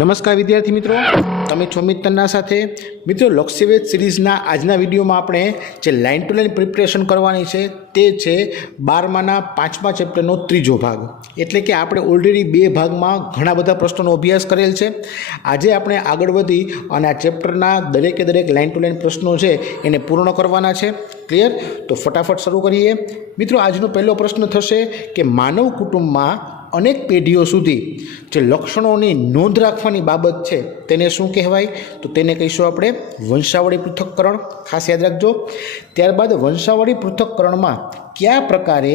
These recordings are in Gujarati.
નમસ્કાર વિદ્યાર્થી મિત્રો, તમે છો મિત્રના સાથે મિત્રો લક્ષ્યવેધ સિરીઝના આજના વિડીયોમાં આપણે જે લાઇન ટુ લાઇન પ્રિપરેશન કરવાની છે તે છે 12માના 5મા ચેપ્ટરનો ત્રીજો ભાગ। એટલે કે આપણે ઓલરેડી 2 ભાગમાં ઘણા બધા પ્રશ્નોનો અભ્યાસ કરેલ છે। આજે આપણે આગળ વધી અને આ ચેપ્ટરના દરેકે દરેક લાઇન ટુ લાઇન પ્રશ્નો છે એને પૂર્ણ કરવાના છે। ક્લિયર? તો ફટાફટ શરૂ કરીએ મિત્રો। આજનો પહેલો પ્રશ્ન થશે કે માનવ કુટુંબમાં અનેક પેઢીઓ સુધી જે લક્ષણોની નોંધ રાખવાની બાબત છે તેને શું કહેવાય? તો તેને કહીશું આપણે વંશાવળી પૃથક્કરણ। ખાસ યાદ રાખજો। ત્યારબાદ વંશાવળી પૃથક્કરણમાં કયા પ્રકારે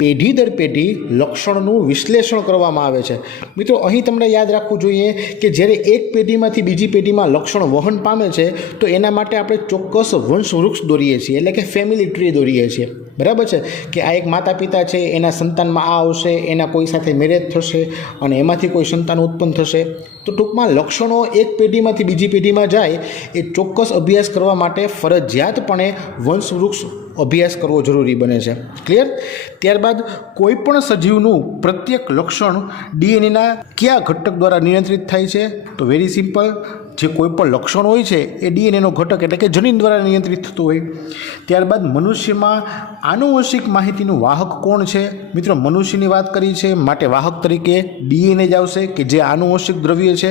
પેઢી દર પેઢી લક્ષણનું વિશ્લેષણ કરવામાં આવે છે? મિત્રો અહીં તમને યાદ રાખવું જોઈએ કે જ્યારે એક પેઢીમાંથી બીજી પેઢીમાં લક્ષણ વહન પામે છે તો એના માટે આપણે ચોક્કસ વંશવૃક્ષ દોરીએ છીએ, એટલે કે ફેમિલી ટ્રી દોરીએ છીએ। બરાબર છે કે આ એક માતા પિતા છે, એના સંતાનમાં આ આવશે, એના કોઈ સાથે મેરેજ થશે અને એમાંથી કોઈ સંતાન ઉત્પન્ન થશે। તો ટૂંકમાં લક્ષણો એક પેઢીમાંથી બીજી પેઢીમાં જાય એ ચોક્કસ અભ્યાસ કરવા માટે ફરજિયાતપણે વંશવૃક્ષ અભ્યાસ કરવો જરૂરી બને છે। ક્લિયર? ત્યારબાદ કોઈપણ સજીવનું પ્રત્યેક લક્ષણ ડીએનએના કયા ઘટક દ્વારા નિયંત્રિત થાય છે? તો વેરી સિમ્પલ, જે કોઈપણ લક્ષણ હોય છે એ ડીએનએનો ઘટક એટલે કે જનીન દ્વારા નિયંત્રિત થતું હોય। ત્યારબાદ મનુષ્યમાં આનુવંશિક માહિતીનું વાહક કોણ છે? મિત્રો મનુષ્યની વાત કરી છે માટે વાહક તરીકે ડીએનએ જ આવશે કે જે આનુવંશિક દ્રવ્ય છે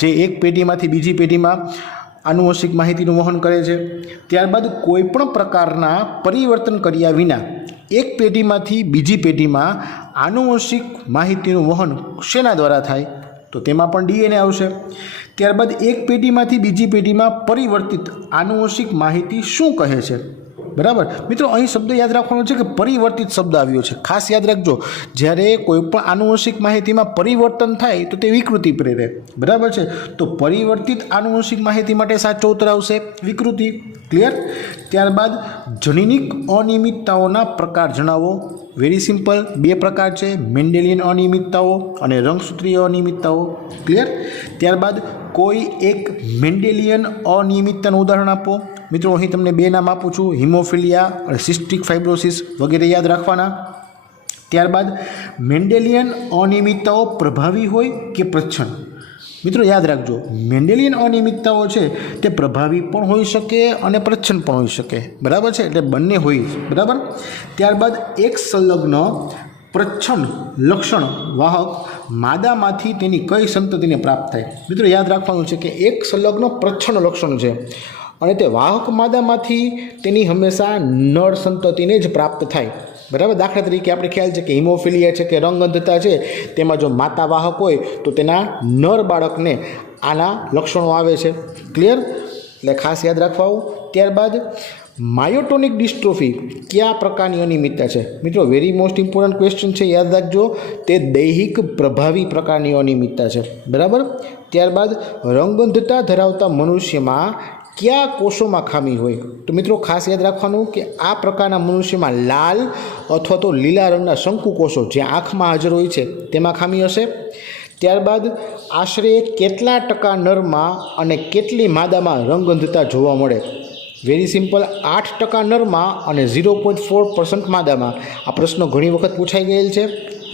જે એક પેઢીમાંથી બીજી પેઢીમાં આનુવંશિક માહિતીનું વહન કરે છે। ત્યારબાદ કોઈપણ પ્રકારના પરિવર્તન કર્યા વિના એક પેઢીમાંથી બીજી પેઢીમાં આનુવંશિક માહિતીનું વહન શેના દ્વારા થાય? તો તેમાં પણ ડીએનએ આવશે। ત્યારબાદ એક પેઢીમાંથી બીજી પેઢીમાં પરિવર્તિત આનુવંશિક માહિતી શું કહે છે? બરાબર મિત્રો, અહીં શબ્દ યાદ રાખવાનો છે કે પરિવર્તિત શબ્દ આવ્યો છે। ખાસ યાદ રાખજો, જ્યારે કોઈ પણ આનુવંશિક માહિતીમાં પરિવર્તન થાય તો તે વિકૃતિ પ્રેરે। બરાબર છે? તો પરિવર્તિત આનુવંશિક માહિતી માટે સાચો ઉત્તર આવશે વિકૃતિ। ક્લિયર? ત્યારબાદ જનીનિક અનિયમિતતાઓના પ્રકાર જણાવો। વેરી સિમ્પલ, 2 પ્રકાર છે, મેન્ડેલિયન અનિયમિતતાઓ અને રંગસૂત્રીય અનિયમિતતાઓ। ક્લિયર? ત્યારબાદ કોઈ એક મેન્ડેલિયન અનિયમિતતાનું ઉદાહરણ આપો। મિત્રો અહીં તમને 2 નામ આપું છું, હિમોફિલિયા અને સિસ્ટિક ફાઇબ્રોસિસ વગેરે યાદ રાખવાના। ત્યારબાદ મેન્ડેલિયન અનિયમિતતાઓ પ્રભાવી હોય કે પ્રચ્છન્ન? મિત્રો યાદ રાખજો, મેન્ડેલિયન અનિયમિતતાઓ છે તે પ્રભાવી પણ હોઈ શકે અને પ્રચ્છન્ન પણ હોઈ શકે। બરાબર છે? એટલે બંને હોય। બરાબર? ત્યારબાદ એક સંલગ્ન પ્રચ્છન્ન લક્ષણ વાહક માદામાંથી તેની કઈ સંતતિને પ્રાપ્ત થાય? મિત્રો યાદ રાખવાનું છે કે એક સંલગ્ન પ્રચ્છન્ન લક્ષણ છે અને તે વાહક માદામાંથી તેની હંમેશા નર સંતતિને જ પ્રાપ્ત થાય। બરાબર? દાખલા તરીકે આપણે ખ્યાલ છે કે હિમોફિલિયા છે કે રંગ અંધતા છે, તેમાં જો માતા વાહક હોય તો તેના નર બાળકને આના લક્ષણો આવે છે। ક્લિયર? એટલે ખાસ યાદ રાખવા। ત્યારબાદ માયોટોનિક ડિસ્ટ્રોફી કયા પ્રકારની અનિયમિતતા છે? મિત્રો વેરી મોસ્ટ ઇમ્પોર્ટન્ટ ક્વેશ્ચન છે, યાદ રાખજો, તે દૈહિક પ્રભાવી પ્રકારની અનિયમિતતા છે। બરાબર? ત્યારબાદ રંગઅંધતા ધરાવતા મનુષ્યમાં કયા કોષોમાં ખામી હોય? તો મિત્રો ખાસ યાદ રાખવાનું કે આ પ્રકારના મનુષ્યમાં લાલ અથવા તો લીલા રંગના શંકુ કોષો જે આંખમાં હાજર હોય છે તેમાં ખામી હશે। ત્યારબાદ આશરે કેટલા ટકા નરમાં અને કેટલી માદામાં રંગઅંધતા જોવા મળે? વેરી સિમ્પલ, 8% નરમાં અને 0.4% માદામાં। આ પ્રશ્નો ઘણી વખત પૂછાઈ ગયેલ છે,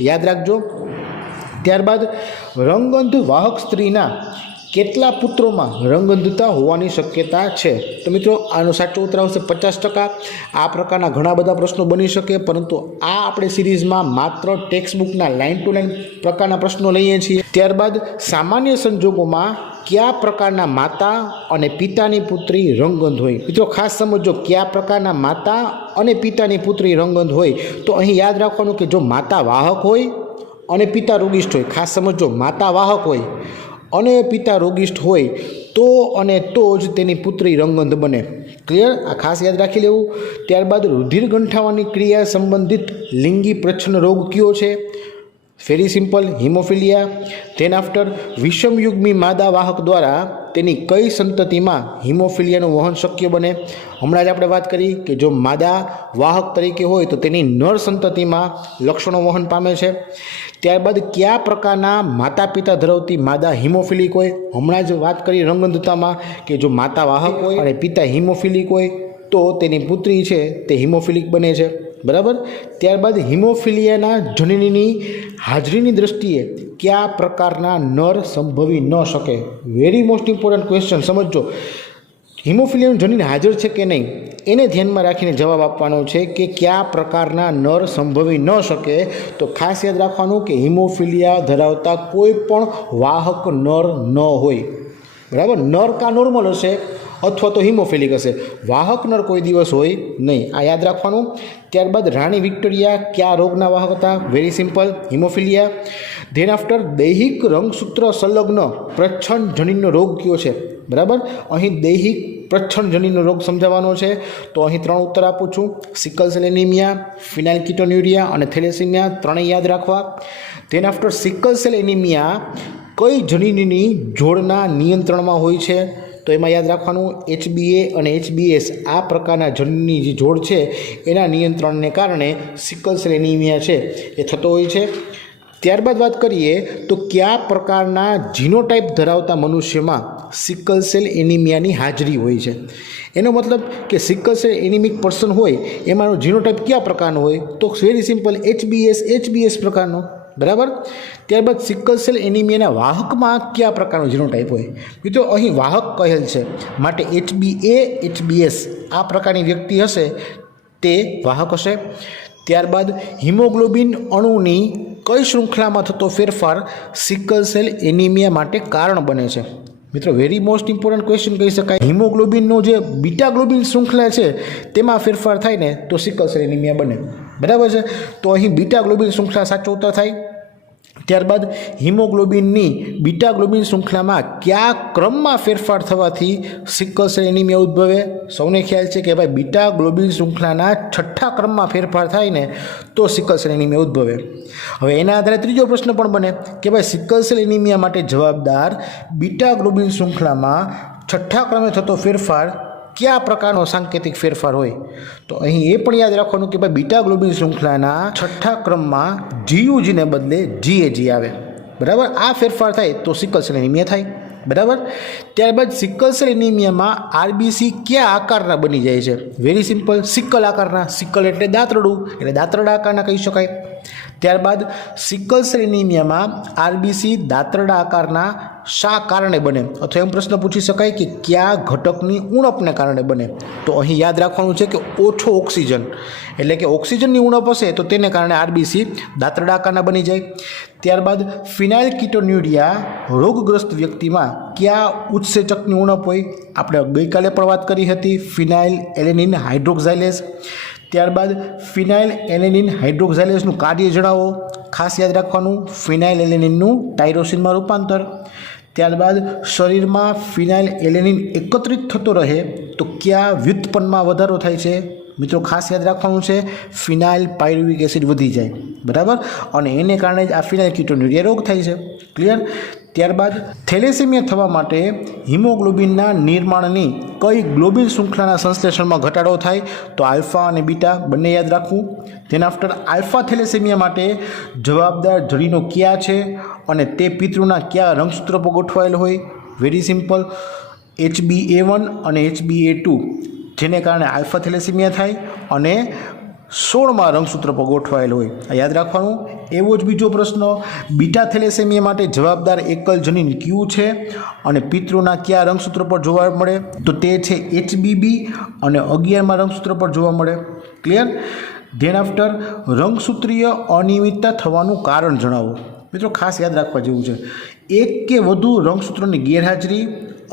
યાદ રાખજો। ત્યારબાદ રંગઅંધ વાહક સ્ત્રીના કેટલા પુત્રોમાં રંગઅંધતા હોવાની શક્યતા છે? તો મિત્રો આનો સાચો ઉત્તર આવશે 50%। આ પ્રકારના ઘણા બધા પ્રશ્નો બની શકે, પરંતુ આ આપણે સિરીઝમાં માત્ર ટેક્સ્ટબુકના લાઇન ટુ લાઇન પ્રકારના પ્રશ્નો લઈએ છીએ। ત્યારબાદ સામાન્ય સંજોગોમાં કયા પ્રકારના માતા અને પિતાની પુત્રી રંગઅંધ હોય? મિત્રો ખાસ સમજો, કયા પ્રકારના માતા અને પિતાની પુત્રી રંગઅંધ હોય? તો અહીં યાદ રાખવાનું કે જો માતા વાહક હોય અને પિતા રોગિષ્ઠ હોય, ખાસ સમજો, માતા વાહક હોય અને પિતા રોગિષ્ઠ હોય તો જ તેની પુત્રી રંગઅંધ બને। ક્લિયર? આ ખાસ યાદ રાખી લેવું। ત્યારબાદ રુધિર ગંઠાવાની ક્રિયા સંબંધિત લિંગી પ્રચ્છન્ન રોગ કયો છે? Very simple, haemophilia. Then after વિષમયુગ્મી માદા વાહક દ્વારા તેની કઈ સંતતિમાં હિમોફિલિયાનું વહન શક્ય બને? હમણાં જ આપણે વાત કરી કે જો માદા વાહક તરીકે હોય તો તેની નર સંતતિમાં લક્ષણો વહન પામે છે। ત્યારબાદ કયા પ્રકારના માતા પિતા ધરાવતી માદા હિમોફિલિક હોય? હમણાં જ વાત કરી રંગઅંધતામાં કે જો માતા વાહક હોય અને પિતા હિમોફિલિક હોય તો તેની પુત્રી છે તે હિમોફિલિક બને છે। બરાબર. ત્યારબાદ હિમોફિલિયાના જનીનની હાજરીની દ્રષ્ટિએ કયા પ્રકારના નર સંભવી ન શકે? Very most important question. સમજો, હિમોફિલિયાનું જનીન હાજર છે કે નહીં એને ધ્યાનમાં રાખીને જવાબ આપવાનો છે કે કયા પ્રકારના નર સંભવી ન શકે. તો ખાસ યાદ રાખવાનું કે હિમોફિલિયા ધરાવતા કોઈ પણ વાહક નર ન હોય. બરાબર. નર કા નોર્મલ હશે અથવા તો હિમોફિલિક હશે, વાહક નર કોઈ દિવસ હોય નહીં. આ યાદ રાખવાનું. ત્યારબાદ રાણી વિક્ટોરિયા કયા રોગના વાહક હતા? Very simple, haemophilia. Then after દૈહિક રંગસૂત્ર સંલગ્ન પ્રચ્છન્ન જનીનનો રોગ કયો છે? બરાબર. અહીં દૈહિક પ્રચ્છન્ન જનીનનો રોગ સમજાવવાનો છે. તો અહીં 3 ઉત્તર આપું છું: સિકલ સેલ એનિમિયા, ફિનાઇલકીટોન્યુરિયા અને થેલેસીમિયા. ત્રણેય યાદ રાખવા. Than after sickle cell anaemia કઈ જનીનની જોડના નિયંત્રણમાં હોય છે? તો એમાં યાદ રાખવાનું HbA અને HbS આ પ્રકારના જનીનની જે જોડ છે એના નિયંત્રણને કારણે સિકલ સેલ એનિમિયા છે એ થતો હોય છે. ત્યારબાદ વાત કરીએ તો કયા પ્રકારના જીનોટાઈપ ધરાવતા મનુષ્યમાં સિકલ સેલ એનિમિયાની હાજરી હોય છે? એનો મતલબ કે સિકલ સેલ એનિમિક પર્સન હોય એમાંનો જીનોટાઈપ કયા પ્રકારનો હોય? તો વેરી સિમ્પલ, HbS પ્રકારનો. બરાબર. ત્યારબાદ સિકલ સેલ એનિમિયાના વાહકમાં કયા પ્રકારનો જીનોટાઈપ હોય? મિત્રો અહીં વાહક કહેલ છે માટે HbA HbS આ પ્રકારની વ્યક્તિ હશે તે વાહક હશે. ત્યારબાદ હિમોગ્લોબિન અણુની કઈ શૃંખલામાં થતો ફેરફાર સિકલ સેલ એનિમિયા માટે કારણ બને છે? મિત્રો વેરી મોસ્ટ ઇમ્પોર્ટન્ટ ક્વેશ્ચન કહી શકાય. હિમોગ્લોબિનનો જે બીટા ગ્લોબિન શૃંખલા છે તેમાં ફેરફાર થાય ને તો સિકલ સેલ એનિમિયા બને. બરાબર છે. તો અહીં બીટા ગ્લોબિન શૃંખલા સાચો ઉત્તર થાય. ત્યારબાદ હિમોગ્લોબિનની બીટા ગ્લોબિન શૃંખલામાં કયા ક્રમમાં ફેરફાર થવાથી સિકલ સેલ એનિમિયા ઉદ્ભવે? સૌને ખ્યાલ છે કે ભાઈ બીટા ગ્લોબિન શૃંખલાના 6થા ક્રમમાં ફેરફાર થાય ને તો સિકલ સેલ એનિમિયા ઉદ્ભવે. હવે એના આધારે ત્રીજો પ્રશ્ન પણ બને કે ભાઈ સિકલ સેલ એનિમિયા માટે જવાબદાર બીટા ગ્લોબિન શૃંખલામાં 6થા ક્રમે થતો ફેરફાર કયા પ્રકારનો સાંકેતિક ફેરફાર હોય? તો અહીં એ પણ યાદ રાખવાનું કે ભાઈ બીટા ગ્લોબિન શૃંખલાના 6થા ક્રમમાં GUGને બદલે GAG આવે. બરાબર. આ ફેરફાર થાય તો સિકલ સેલ એનિમિયા થાય. બરાબર. ત્યારબાદ સિકલ સેલ એનિમિયામાં RBC કયા આકારના બની જાય છે? વેરી સિમ્પલ, સિકલ આકારના. સિકલ એટલે દાંતરડું, એટલે દાંતરડા આકારના કહી શકાય. ત્યારબાદ સિકલ સેલ એનિમિયામાં RBC દાંતરડા આકારના શા કારણે બને? અથવા એમ પ્રશ્ન પૂછી શકાય કે કયા ઘટકની ઉણપને કારણે બને? તો અહીં યાદ રાખવાનું છે કે ઓછો ઓક્સિજન, એટલે કે ઓક્સિજનની ઉણપ હશે તો તેને કારણે RBC દાંતરડા આકારના બની જાય. ત્યારબાદ ફિનાઇલકીટોન્યુરિયા રોગગ્રસ્ત વ્યક્તિમાં કયા ઉત્સેચકની ઉણપ હોય? આપણે ગઈકાલે પણ વાત કરી હતી, ફિનાઇલ એલેનિન હાઇડ્રોક્સાઇલેઝ. ત્યારબાદ ફિનાઇલ એલેનિન હાઇડ્રોક્સાઇલેઝનું કાર્ય જણાવો. ખાસ યાદ રાખવાનું ફિનાઇલ એલેનિનનું ટાયરોસિનમાં રૂપાંતર. ત્યારબાદ શરીરમાં ફિનાઇલ એલેનિન એકત્રિત થતો રહે તો કયા વ્યુત્પન્નમાં વધારો થાય છે? મિત્રો ખાસ યાદ રાખવાનું છે ફિનાઇલ પાયરુવિક એસિડ વધી જાય. બરાબર. અને એને કારણે જ આ ફિનાઇલકીટોન્યુરિયા રોગ થાય છે. ક્લિયર. ત્યારબાદ થેલેસેમિયા થવા માટે હિમોગ્લોબિનના નિર્માણની કઈ ગ્લોબિન શૃંખલાના સંશ્લેષણમાં ઘટાડો થાય? તો આલ્ફા અને બીટા બંને યાદ રાખવું. તેના આફ્ટર આલ્ફા થેલેસેમિયા માટે જવાબદાર જડીનો કયા છે અને તે પિતૃના કયા રંગસૂત્ર પર ગોઠવાયેલ હોય? વેરી સિમ્પલ, HbA1 અને HbA2 જેને કારણે આલ્ફા થેલેસેમિયા થાય અને 16માં રંગસૂત્ર પર ગોઠવાયેલ હોય. આ યાદ રાખવાનું. એવો જ બીજો પ્રશ્ન, બીટા થેલેસેમિયા માટે જવાબદાર એકલ જનીન કયું છે અને પિતૃના કયા રંગસૂત્ર પર જોવા મળે? તો તે છે HBB અને 11માં રંગસૂત્ર પર જોવા મળે. ક્લિયર. ધેન આફ્ટર રંગસૂત્રીય અનિયમિતતા થવાનું કારણ જણાવો. મિત્રો ખાસ યાદ રાખવા જેવું છે, એક કે વધુ રંગસૂત્રોની ગેરહાજરી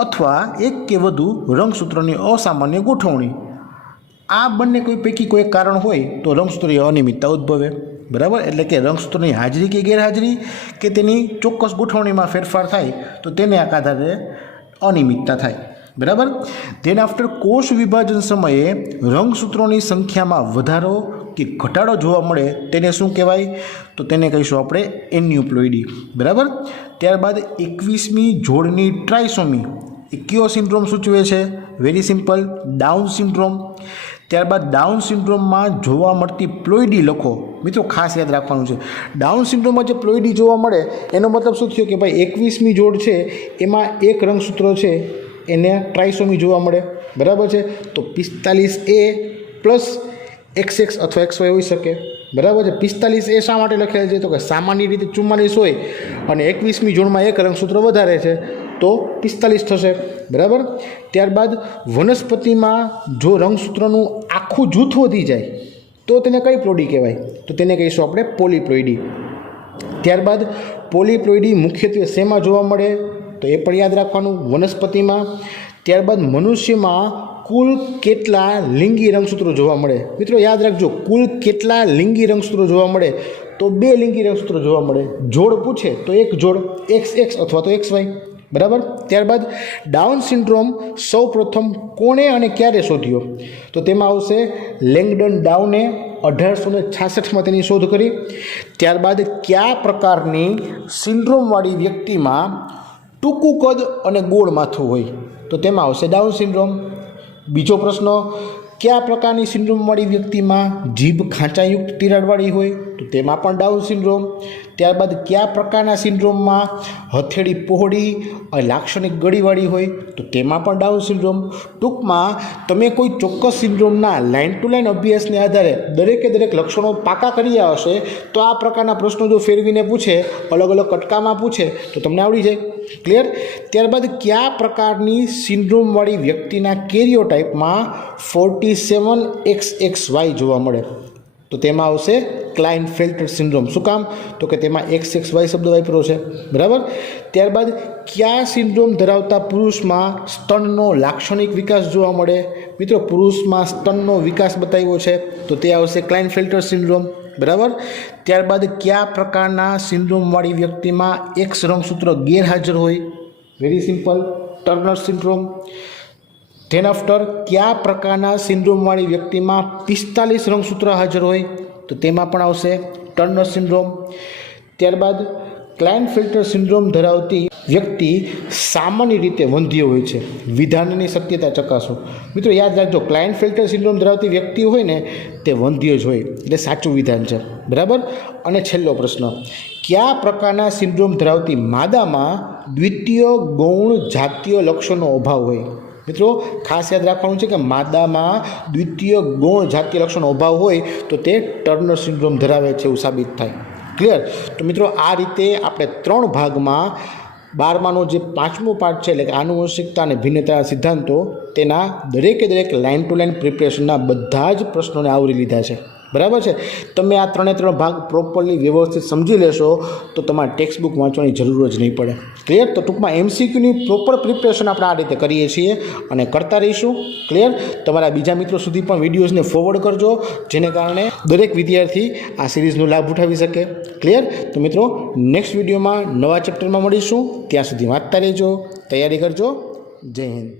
અથવા એક કે વધુ રંગસૂત્રોની અસામાન્ય ગોઠવણી, આ બંને કોઈ પૈકી કોઈ કારણ હોય તો રંગસૂત્રીય અનિયમિતતા ઉદ્ભવે. બરાબર. એટલે કે રંગસૂત્રોની હાજરી કે ગેરહાજરી કે તેની ચોક્કસ ગોઠવણીમાં ફેરફાર થાય તો તેને આધારે અનિયમિતતા થાય. બરાબર. ધેન આફ્ટર કોષ વિભાજન સમયે રંગસૂત્રોની સંખ્યામાં વધારો કે ઘટાડો જોવા મળે તેને શું કહેવાય? તો તેને કહીશું આપણે એન્યુપ્લોઇડી. બરાબર. ત્યારબાદ 21મી જોડની ટ્રાયસોમી એ કયો સિન્ડ્રોમ સૂચવે છે? Very simple, down syndrome. ત્યારબાદ ડાઉન સિન્ડ્રોમમાં જોવા મળતી પ્લોઇડી લખો. મિત્રો ખાસ યાદ રાખવાનું છે, ડાઉન સિન્ડ્રોમમાં જે પ્લોઇડી જોવા મળે એનો મતલબ શું થયો કે ભાઈ 21મી જોડ છે એમાં એક રંગસૂત્ર છે એને ટ્રાયસોમી જોવા મળે. બરાબર છે. તો 45A પ્લસ XX અથવા XY હોઈ શકે, બરાબર છે। 45 એ શા માટે લખેલ છે? તો કે સામાન્ય રીતે 44 હોય અને 21મી જોડમાં એક રંગસૂત્ર વધારે છે તો 45 થશે, બરાબર। ત્યારબાદ વનસ્પતિમાં જો રંગસૂત્રનું આખું જૂથ વધી જાય તો તેને કઈ પ્લોડી કહેવાય? તો તેને કહીશું આપણે પોલીપ્લોઇડી। ત્યારબાદ પોલીપ્લોઇડી મુખ્યત્વે શેમાં જોવા મળે? તો એ પણ યાદ રાખવાનું, વનસ્પતિમાં। ત્યારબાદ મનુષ્યમાં કુલ કેટલા લિંગી રંગસૂત્રો જોવા મળે? મિત્રો યાદ રાખજો, કુલ કેટલા લિંગી રંગસૂત્રો જોવા મળે? તો 2 લિંગી રંગસૂત્રો જોવા મળે। જોડ પૂછે તો એક જોડ XX અથવા તો XY, બરાબર। ત્યારબાદ ડાઉન સિન્ડ્રોમ સૌ પ્રથમ કોણે અને ક્યારે શોધ્યો? તો તેમાં આવશે લેંગડન ડાઉને 1866માં તેની શોધ કરી। ત્યારબાદ કયા પ્રકારની સિન્ડ્રોમવાળી વ્યક્તિમાં ટૂંકું કદ અને ગોળ માથું હોય? તો તેમાં આવશે ડાઉન સિન્ડ્રોમ। બીજો પ્રશ્ન, કયા પ્રકારની સિન્ડ્રોમવાળી વ્યક્તિમાં જીભ ખાંચાયુક્ત તિરાડવાળી હોય? તો તેમાં પણ ડાઉન સિન્ડ્રોમ। ત્યારબાદ કયા પ્રકારના સિન્ડ્રોમમાં હથેળી પહોળી અને લાક્ષણિક ગળીવાળી હોય? તો તેમાં પણ ડાઉન સિન્ડ્રોમ। ટૂંકમાં તમે કોઈ ચોક્કસ સિન્ડ્રોમના લાઇન ટુ લાઇન અભ્યાસને આધારે દરેકે દરેક લક્ષણો પાકા કર્યા હશે તો આ પ્રકારના પ્રશ્નો જો ફેરવીને પૂછે, અલગ અલગ કટકામાં પૂછે તો તમને આવડી જાય, ક્લિયર। ત્યારબાદ કયા પ્રકારની સિન્ડ્રોમવાળી વ્યક્તિના કેરિયોટાઇપમાં 47XXY જોવા મળે? તો તેમાં આવશે ક્લાઇનફેલ્ટર સિન્ડ્રોમ। શું કામ? તો કે તેમાં XXY શબ્દ વાપર્યો છે, બરાબર। ત્યારબાદ કયા સિન્ડ્રોમ ધરાવતા પુરુષમાં સ્તનનો લાક્ષણિક વિકાસ જોવા મળે? મિત્રો પુરુષમાં સ્તનનો વિકાસ બતાવ્યો છે તો તે આવશે ક્લાઇનફેલ્ટર સિન્ડ્રોમ, બરાબર। ત્યારબાદ કયા પ્રકારના સિન્ડ્રોમવાળી વ્યક્તિમાં X રંગસૂત્ર ગેરહાજર હોય? Very simple, Turner syndrome. Than after કયા પ્રકારના સિન્ડ્રોમવાળી વ્યક્તિમાં 45 રંગસૂત્ર હાજર હોય? તો તેમાં પણ આવશે ટર્નર સિન્ડ્રોમ। ત્યારબાદ ક્લાઇનફેલ્ટર સિન્ડ્રોમ ધરાવતી વ્યક્તિ સામાન્ય રીતે વંધ્ય હોય છે, વિધાનની સત્યતા ચકાસો। મિત્રો યાદ રાખજો, ક્લાઇનફેલ્ટર સિન્ડ્રોમ ધરાવતી વ્યક્તિ હોય ને તે વંધ્ય જ હોય, એટલે સાચું વિધાન છે, બરાબર। અને છેલ્લો પ્રશ્ન, કયા પ્રકારના સિન્ડ્રોમ ધરાવતી માદામાં દ્વિતીય ગૌણ જાતીય લક્ષણનો અભાવ હોય? મિત્રો ખાસ યાદ રાખવાનું છે કે માદામાં દ્વિતીય ગૌણ જાતીય લક્ષણનો અભાવ હોય તો તે ટર્નર સિન્ડ્રોમ ધરાવે છે એવું સાબિત થાય, ક્લિયર। તો મિત્રો આ રીતે આપણે 3 ભાગમાં 12માનો જે 5મો પાર્ટ છે એટલે કે આનુવંશિકતા અને ભિન્નતા સિદ્ધાંતો, તેના દરેકે દરેક લાઇન ટુ લાઇન પ્રિપરેશનના બધા જ પ્રશ્નોને આવરી લીધા છે, બરાબર છે। તમે આ 3 ભાગ પ્રોપરલી વ્યવસ્થિત સમજી લેશો તો તમારે ટેક્સ્ટ બુક વાંચવાની જરૂર જ નહીં પડે, ક્લિયર। તો ટૂંકમાં MCQની પ્રોપર પ્રિપરેશન આપણે આ રીતે કરીએ છીએ અને કરતા રહીશું, ક્લિયર। તમારા બીજા મિત્રો સુધી પણ વિડીયોઝને ફોરવર્ડ કરજો, જેને કારણે દરેક વિદ્યાર્થી આ સિરીઝનો લાભ ઉઠાવી શકે, ક્લિયર। તો મિત્રો નેક્સ્ટ વિડીયોમાં નવા ચેપ્ટરમાં મળીશું, ત્યાં સુધી વાંચતા રહેજો, તૈયારી કરજો। જય હિન્દ।